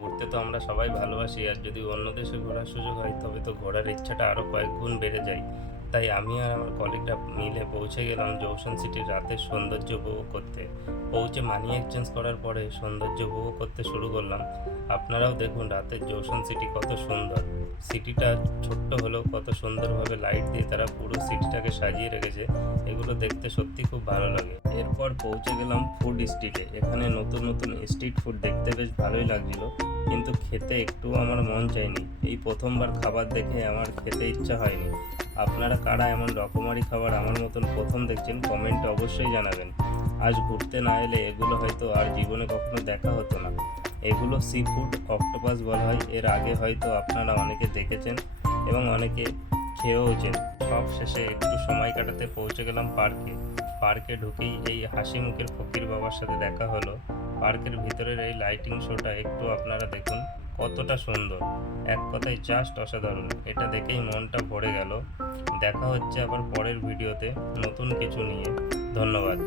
ঘুরতে তো আমরা সবাই ভালোবাসি, আর যদি অন্য দেশে ঘোরার সুযোগ হয় তবে তো ঘোরার ইচ্ছাটা আরও কয়েক গুণ বেড়ে যায়। তাই আমি আর আমার কলিগরা মিলে পৌঁছে গেলাম জংশন সিটির রাতের সৌন্দর্য উপভোগ করতে। পৌঁছে মানি এক্সচেঞ্জ করার পরে সৌন্দর্য উপভোগ করতে শুরু করলাম। আপনারাও দেখুন রাতের জংশন সিটি কত সুন্দর। সিটিটা ছোট্ট হলেও কত সুন্দরভাবে লাইট দিয়ে তারা পুরো সিটিটাকে সাজিয়ে রেখেছে। এগুলো দেখতে সত্যি খুব ভালো লাগে। এরপর পৌঁছে গেলাম ফুড স্ট্রিটে। এখানে নতুন নতুন স্ট্রিট ফুড দেখতে বেশ ভালোই লাগছিল, কিন্তু খেতে একটুও আমার মন চায়নি। এই প্রথমবার খাবার দেখে আমার খেতে ইচ্ছা হয়নি। আপনারা কারা এমন রকমারি খাবার আমার মতন প্রথম দেখছেন কমেন্টে অবশ্যই জানাবেন। আজ ঘুরতে না এলে এগুলো হয়তো আর জীবনে কখনো দেখা হতো না। এগুলো সি ফুড অক্টোপাস বলা হয়। এর আগে হয়তো আপনারা অনেকে দেখেছেন এবং অনেকে খেয়েওছেন। সব শেষে একটু সময় কাটাতে পৌঁছে গেলাম পার্কে। পার্কে ঢুকেই এই হাসি মুখের ফকির বাবার সাথে দেখা হলো। পার্কের ভিতরের এই লাইটিং শোটা একটু আপনারা দেখুন, কতটা সুন্দর। এক কথায় জাস্ট অসাধারণ। এটা দেখেই মনটা ভরে গেল। দেখা হচ্ছে আবার পরের ভিডিওতে নতুন কিছু নিয়ে। ধন্যবাদ।